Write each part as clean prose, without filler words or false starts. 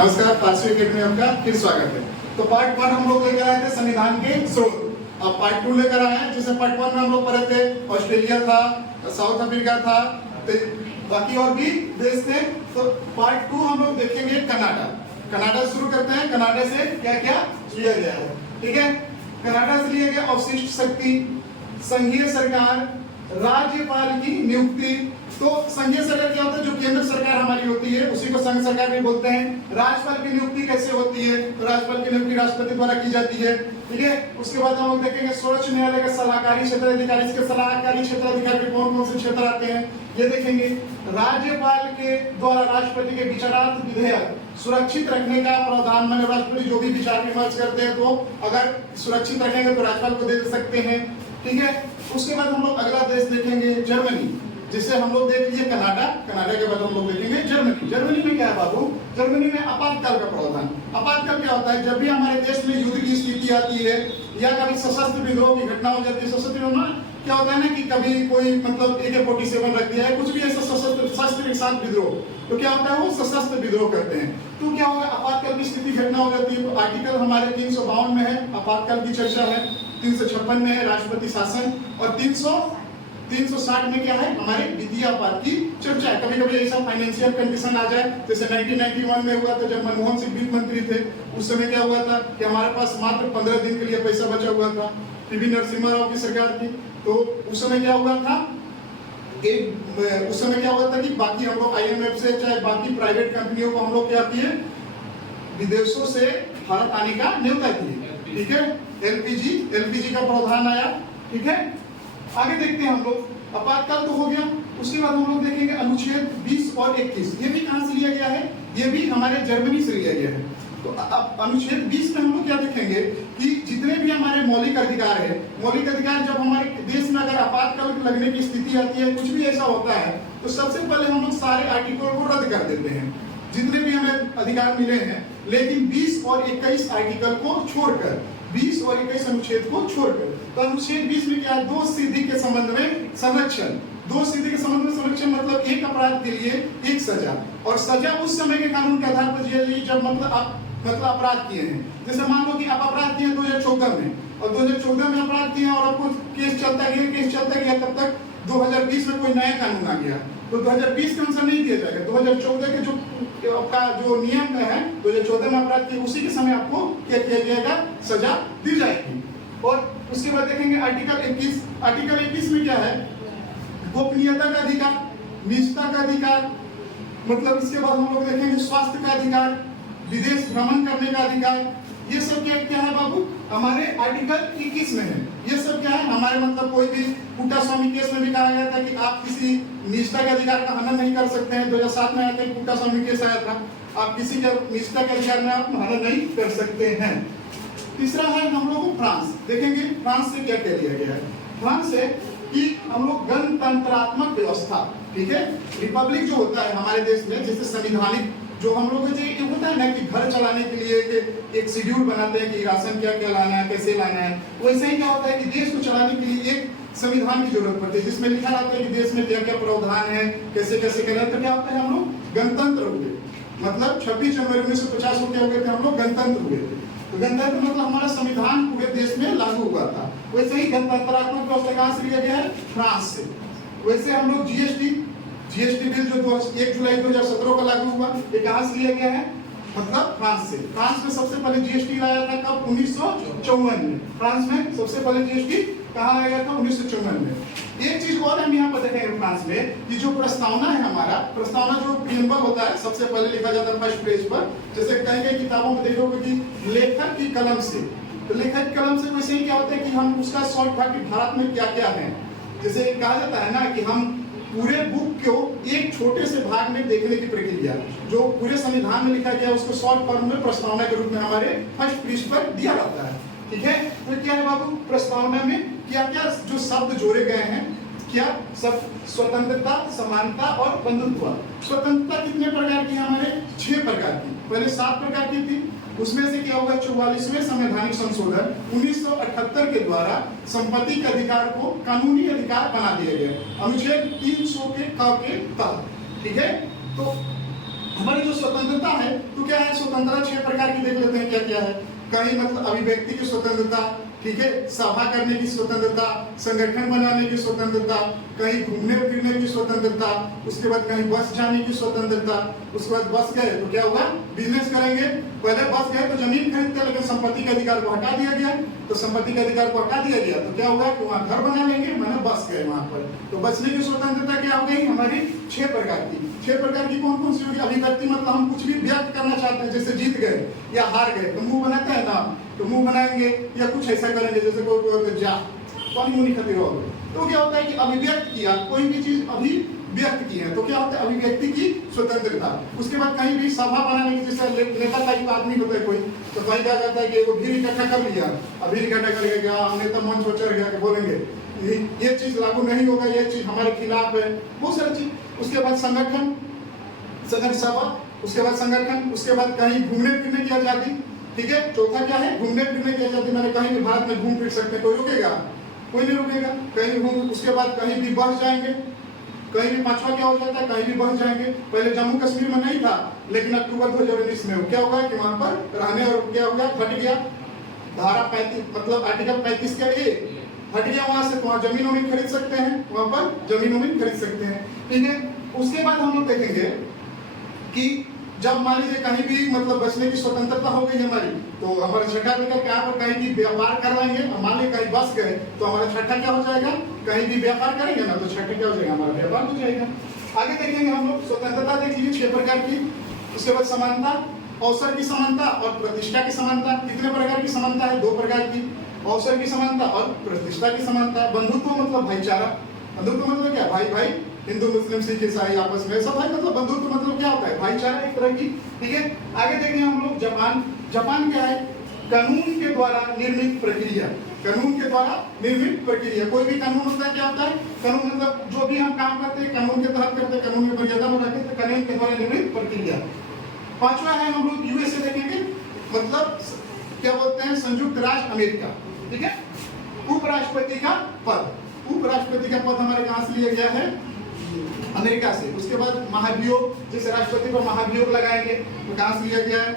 नमस्कार, पार्श्व एकेडमी आपका फिर स्वागत है। तो पार्ट 1 हम लोग लेकर आए थे संविधान के स्रोत। अब पार्ट 2 लेकर आए हैं। जैसे पार्ट 1 में हम लोग पढ़े थे ऑस्ट्रेलिया था, साउथ अफ्रीका था, तो बाकी और भी देश थे। तो पार्ट 2 हम लोग देखेंगे कनाडा। कनाडा शुरू करते हैं। कनाडा से क्या क्या लिया गया है, ठीक है। कनाडा से लिया गया अवशिष्ट शक्ति, संघीय सरकार, राज्यपाल की नियुक्ति। तो संघीय सरकार क्या होता है? जो केंद्र सरकार हमारी होती है उसी को संघ सरकार भी बोलते हैं। राज्यपाल की नियुक्ति कैसे होती है? तो राज्यपाल की नियुक्ति राष्ट्रपति द्वारा की जाती है, ठीक है। उसके बाद हम लोग देखेंगे सर्वोच्च न्यायालय का सलाहकारी क्षेत्र अधिकारी। इसके सलाहकारी क्षेत्र अधिकारी में कौन कौन से क्षेत्र आते हैं ये देखेंगे। राज्यपाल के द्वारा राष्ट्रपति के विचारार्थ विधेयक सुरक्षित रखने का प्रावधान, मैंने राष्ट्रपति जो भी विचार विमर्श करते हैं तो अगर सुरक्षित रखेंगे तो राज्यपाल को दे सकते हैं, ठीक है। उसके बाद हम लोग अगला देश देखेंगे जर्मनी, जिसे हम लोग देख लिए कनाडा। कनाडा के बाद हम लोग देखेंगे जर्मनी। जर्मनी में क्या है बाबू? जर्मनी में आपातकाल का प्रावधान। आपातकाल क्या होता है? जब भी हमारे देश में युद्ध की स्थिति आती है या कभी सशस्त्र विद्रोह की घटना हो जाती है। सशस्त्र विद्रोह क्या होता है ना कि कभी कोई मतलब AK-47 रख दिया है, कुछ भी ऐसा शस्त्र के साथ विद्रोह, तो क्या होता है वो सशस्त्र विद्रोह करते हैं। तो क्या होगा? आपातकाल की स्थिति घटना हो जाती है। तो आर्टिकल हमारे 352 में है, आपातकाल की चर्चा है। 356 में है राष्ट्रपति शासन, और 360 में क्या है? हमारे वित्तीय आपात की चर्चा है। कभी कभी ऐसा फाइनेंशियल कंडीशन आ जाए, जैसे 1991 में हुआ था जब मनमोहन सिंह वित्त मंत्री थे। उस समय क्या हुआ था कि हमारे पास मात्र 15 दिन के लिए पैसा बचा हुआ था, PV नरसिम्हा राव की सरकार थी। तो उस समय क्या हुआ था उस समय क्या हुआ था कि बाकी हम लोग IMF से चाहे बाकी प्राइवेट कंपनियों को हम लोग क्या किए? विदेशों से भारत आने का न्योता दिए, ठीक है। LPG का प्रावधान आया, ठीक है। आगे देखते हैं हम लोग। आपातकाल तो हो गया। उसके बाद हम लोग देखेंगे अनुच्छेद 20 और 21। ये भी कहां से लिया गया है? ये भी हमारे जर्मनी से लिया गया है। तो अब अनुच्छेद 20 में हम लोग क्या देखेंगे कि जितने भी हमारे मौलिक अधिकार है, मौलिक अधिकार जब हमारे देश में अगर आपातकाल लगने की स्थिति आती है, कुछ भी ऐसा होता है, तो सबसे पहले हम लोग सारे आर्टिकल को रद्द कर देते हैं, जितने भी हमें अधिकार मिले हैं। लेकिन 20 और 21 आर्टिकल को छोड़कर, 20 और 21 अनुच्छेद को छोड़कर, तो अनुच्छेद 20 में क्या है? दो सिद्धि के संबंध में संरक्षण। दो सिद्धि के संबंध में संरक्षण मतलब एक अपराध के लिए एक सजा, और सजा उस समय के कानून के आधार पर दी जाएगी जब मतलब आप अपराध किए हैं। जैसे मान लो कि आप अपराध किए 2014 में, और 2014 में अपराध किए और आपको केस चलता गया तब तक 2020 में कोई नया कानून आ गया, तो 2020 के अनुसार नहीं दिया जाएगा। 2014 के जो आपका जो नियम है, 2014 में अपराध किए उसी के समय आपको क्या किया जाएगा? सजा दी जाएगी। और उसके बाद देखेंगे आर्टिकल 21। आर्टिकल 21 में क्या है? गोपनीयता का अधिकार, निजता का अधिकार, मतलब इसके बाद हम लोग देखेंगे स्वास्थ्य का अधिकार, विदेश भ्रमण करने का अधिकार। ये सब क्या है बाबू? हमारे आर्टिकल 21 में है। ये सब क्या है? हमारे मतलब कोई भी पुट्टास्वामी केस में भी कहा गया था कि आप किसी निजता के अधिकार का हनन नहीं कर सकते हैं। 2007 में आया था, पुट्टास्वामी केस आया था, आप किसी के निजता के अधिकार में आप हनन नहीं कर सकते हैं। तीसरा है हम लोग को फ्रांस। देखेंगे फ्रांस से क्या कह दिया गया है। फ्रांस से कि हम लोग गणतंत्रात्मक व्यवस्था, ठीक है। रिपब्लिक जो होता है हमारे देश में, जैसे संविधानिक जो हम लोग ये होता है ना कि घर चलाने के लिए एक शेड्यूल बनाते हैं कि राशन क्या क्या लाना है, कैसे लाना है, वैसे ही क्या होता है कि देश को चलाने के लिए एक संविधान की जरूरत पड़ती है, जिसमें लिखा रहता है कि देश में क्या क्या प्रावधान है, कैसे कैसे करना है। तो क्या होता है? हम लोग गणतंत्र हुए, मतलब 26 जनवरी 1950 को क्या हो गए थे? हम लोग गणतंत्र हुए थे। तो गणतंत्र मतलब हमारा संविधान पूरे देश में लागू हुआ था। वैसे ही गणतंत्रात्मक व्यवस्था कहां से लिया गया है? फ्रांस से। वैसे हम लोग GST बिल जो 1 जुलाई 2017 को लागू हुआ, ये कहां से लिया गया है? मतलब फ्रांस से। फ्रांस में सबसे पहले GST लाया था कब? 1954 में। फ्रांस में सबसे पहले GST कहां लाया था? 1954 में। एक चीज और हम यहाँ पर देखेंगे फ्रांस में कि जो प्रस्तावना है हमारा, प्रस्तावना जो प्रीएम्बल होता है सबसे पहले लिखा जाता है फर्स्ट पेज पर। जैसे कई किताबों में देखोगे कि लेखक की कलम से, तो लेखक की कलम से वैसे ही क्या होता है कि हम उसका शॉर्ट था कि भारत में क्या क्या है। जैसे कहा जाता है ना कि हम पूरे बुक को एक छोटे से भाग में देखने की प्रक्रिया, जो पूरे संविधान में लिखा गया उसको शॉर्ट फॉर्म में प्रस्तावना के रूप में हमारे फर्स्ट पेज पर दिया जाता है, ठीक है। तो क्या है बाबू? प्रस्तावना में क्या क्या जो शब्द जोड़े गए हैं, क्या सब? स्वतंत्रता, समानता और बंधुत्व। स्वतंत्रता कितने प्रकार की? हमारे 6 प्रकार की। पहले 7 प्रकार की थी, उसमें से क्या होगा? 44वें संवैधानिक संशोधन 1978 के द्वारा संपत्ति के अधिकार को कानूनी अधिकार बना दिया गया, अनुच्छेद 300 के तहत, ठीक है। तो हमारी जो स्वतंत्रता स्वतंत्रता है तो क्या है, स्वतंत्रता 6 प्रकार की देख लेते हैं क्या क्या है। कहीं मतलब अभिव्यक्ति की स्वतंत्रता, ठीक है, सभा करने की स्वतंत्रता, संगठन बनाने की स्वतंत्रता, कहीं घूमने फिरने की स्वतंत्रता, उसके बाद कहीं बस जाने की स्वतंत्रता, उसके बाद बस गए तो क्या होगा, बिजनेस करेंगे। पहले बस गए तो जमीन खरीदते, लेकिन संपत्ति के अधिकार को हटा दिया गया, तो संपत्ति के अधिकार को हटा दिया गया तो क्या होगा कि वहाँ घर बना लेंगे, मैंने बस गए वहाँ पर। तो बचने की स्वतंत्रता क्या हो गई हमारी 6 प्रकार की। 6 प्रकार की कौन कौन सी होगी, अभिव्यक्ति मतलब हम कुछ भी व्यक्त करना चाहते हैं, जैसे जीत गए या हार गए तो मुंह बनाते हैं ना, तो मुंह बनाएंगे या कुछ ऐसा करेंगे, जैसे कोई जा पानी मुनी खातिर हो, तो क्या होता है कि अभिव्यक्त किया, कोई भी चीज अभिव्यक्त की है तो क्या होता है अभिव्यक्ति की स्वतंत्रता। उसके बाद कहीं भी सभा बनाने की, जैसे नेता टाइप आदमी होता है कोई, तो कहीं क्या कहता है कि एगो भीड़ इकट्ठा कर लिया, अभी इकट्ठा करके गया नेता मंच पर चढ़ गया कि बोलेंगे ये चीज लागू नहीं होगा, ये चीज हमारे खिलाफ है, बहुत सारी चीज। उसके बाद संगठन, सभा, उसके बाद संगठन, उसके बाद कहीं घूमने फिरने की आजादी, ठीक है। चौथा क्या है, घूमने फिरने की आजादी, मैंने कहीं भी भारत में घूम फिर सकते हैं, कोई रुकेगा, कोई नहीं रुकेगा, कहीं भी घूम। उसके बाद कहीं भी बस जाएंगे, कहीं भी। पांचवा क्या हो जाता है, कहीं भी बस जाएंगे। पहले जम्मू कश्मीर में नहीं था, लेकिन अक्टूबर 2019 में क्या होगा कि वहां पर रहने, और क्या होगा हट गया धारा 35 मतलब आर्टिकल 35 का ए हट गया वहां से, तो वहां जमीन वमीन खरीद सकते हैं, वहां पर जमीन वमीन खरीद सकते हैं, ठीक है। उसके बाद हम लोग देखेंगे कि जब मान लीजिए कहीं भी मतलब बचने की स्वतंत्रता हो गई हमारी, तो हमारा छठा लेकर क्या पर कहीं भी व्यापार कर लेंगे। मान लीजिए कहीं बस गए तो हमारा छठा क्या हो जाएगा, कहीं भी व्यापार करेंगे ना तो छठा क्या हो जाएगा, हमारा व्यापार हो जाएगा। आगे देखेंगे हम लोग स्वतंत्रता देख लीजिए 6 प्रकार की। उसके बाद समानता, अवसर की समानता और प्रतिष्ठा की समानता। कितने प्रकार की समानता है, 2 प्रकार की, अवसर की समानता और प्रतिष्ठा की समानता। बंधुत्व मतलब भाईचारा, बंधुत्व मतलब क्या, भाई भाई, हिंदू मुस्लिम सिख ईसाई आपस में सब भाई, मतलब बंधुत्व मतलब क्या होता है, भाईचारा एक तरह की, ठीक है। आगे देखेंगे हम लोग जापान। जापान क्या है, कानून के द्वारा निर्मित प्रक्रिया, कानून के द्वारा निर्मित प्रक्रिया। कोई भी कानून होता है, क्या होता है कानून, मतलब जो भी हम काम करते हैं कानून के तहत करते हैं, कानून की मर्यादा में रहते हैं, तो कानून के द्वारा निर्मित प्रक्रिया। पांचवा है हम लोग यूएसए देखेंगे, मतलब क्या बोलते हैं, संयुक्त राष्ट्र अमेरिका, ठीक है। उपराष्ट्रपति का पद, उपराष्ट्रपति का पद हमारे कहां से लिया गया है, अमेरिका से। उसके बाद महाभियोग, जिस राष्ट्रपति पर महाभियोग लगाएंगे तो कहां से लिया गया है,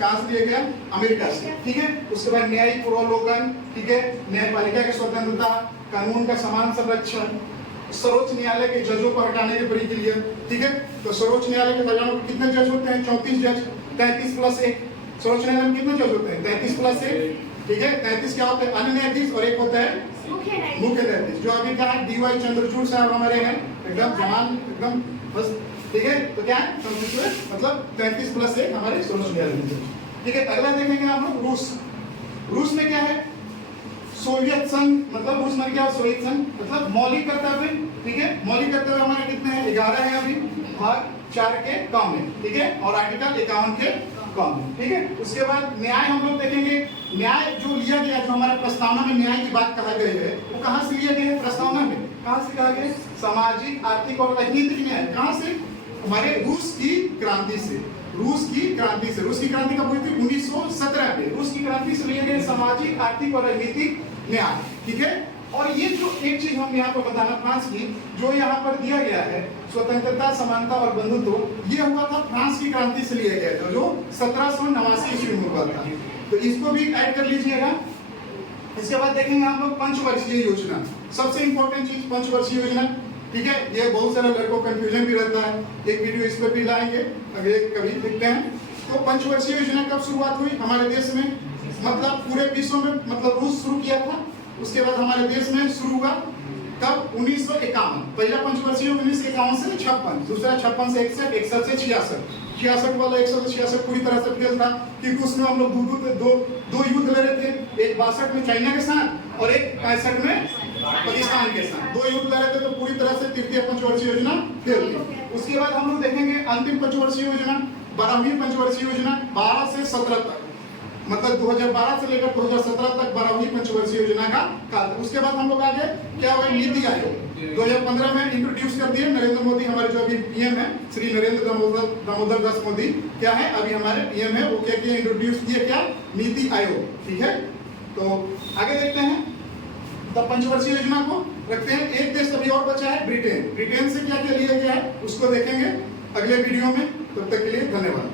कहां से लिया गया, अमेरिका से, ठीक है। उसके बाद न्यायिक पूर्वावलोकन, ठीक है, न्यायपालिका की स्वतंत्रता, कानून का समान संरक्षण, सर्वोच्च न्यायालय के जजों को हटाने की प्रक्रिया, ठीक है। तो सर्वोच्च न्यायालय के जजों में कितने जज होते हैं, 34 जज, 33 + 1। सर्वोच्च न्यायालय में कितने जज होते हैं, 33 + 1, ठीक है। 33 क्या होते हैं, अन्य न्यायाधीश, और एक होता है मुख्य न्यायाधीश, जो अभी कहा DY चंद्रचूड़ साहब हमारे हैं, एकदम जवान, एकदम बस, ठीक है। तो क्या है, मतलब 33 + 1 हमारे सर्वोच्च न्यायालय, ठीक है। अगला देखेंगे हम लोग रूस। रूस में क्या है, सोवियत संघ, मतलब रूस में क्या है, सोवियत संघ, मतलब मौलिक कर्तव्य, ठीक है। मौलिक कर्तव्य हमारे कितने हैं, 11 है अभी, भाग 4 के कम में, ठीक है, और आर्टिकल 51 के कम में, ठीक है। उसके बाद न्याय हम लोग देखेंगे। न्याय जो लिया गया, जो हमारा प्रस्तावना में न्याय की बात कहा गई है, वो कहाँ से लिया गया है, प्रस्तावना में कहाँ से कहा गया, सामाजिक, आर्थिक और राजनीतिक न्याय। कहाँ से, हमारे रूस की क्रांति से, रूस की क्रांति से। रूस की क्रांति कब हुई थी, 1917 में। रूस की क्रांति से लिए गए सामाजिक, आर्थिक और राजनीतिक न्याय, ठीक है। और ये जो एक चीज हम यहाँ पर बताना, फ्रांस की जो यहाँ पर दिया गया है, स्वतंत्रता, समानता और बंधुत्व, ये हुआ था फ्रांस की क्रांति से लिया गया, जो 1789 ईस्वी में हुआ था। तो इसको भी ऐड कर लीजिएगा। इसके बाद देखेंगे हम लोग पंचवर्षीय योजना, सबसे इंपॉर्टेंट चीज पंचवर्षीय योजना, ठीक है। ये बहुत सारे लड़कों को कंफ्यूजन भी रहता है, एक वीडियो इस पर भी लाएंगे, अगले कभी देखते हैं। तो पंचवर्षीय योजना कब शुरुआत हुई हमारे देश में, मतलब पूरे विश्व में, मतलब रूस शुरू किया था, उसके बाद हमारे देश में शुरू हुआ कब, 1951। पहला पंचवर्षीय 1951 से 56, दूसरा 56 से 61, 61 से 66, 66 वाला 166 पूरी तरह से फेल था, क्योंकि उसमें हम लोग दो युद्ध लड़ रहे थे, एक 62 में चाइना के साथ और एक 65 में पाकिस्तान के साथ, 2 युद्ध लड़ रहे थे, तो पूरी तरह से तृतीय पंचवर्षीय योजना फेल थी। उसके बाद हम लोग देखेंगे अंतिम पंचवर्षीय योजना, 12वीं पंचवर्षीय योजना, 12 से 17 तक, मतलब 2012 से लेकर 2017 तक 12वीं पंचवर्षीय योजना का काल। उसके बाद हम लोग आगे क्या हुआ, नीति आयोग 2015 में इंट्रोड्यूस कर दिए नरेंद्र मोदी, हमारे जो अभी पीएम है, श्री नरेंद्र दामोदर दास मोदी क्या है, अभी हमारे पीएम है, वो क्या किया, इंट्रोड्यूस किए क्या, नीति आयोग, ठीक है। तो आगे देखते हैं, तो पंचवर्षीय योजना को रखते हैं। एक देश अभी और बचा है, ब्रिटेन। ब्रिटेन से क्या क्या लिया गया है उसको देखेंगे अगले वीडियो में। तब तक के लिए धन्यवाद।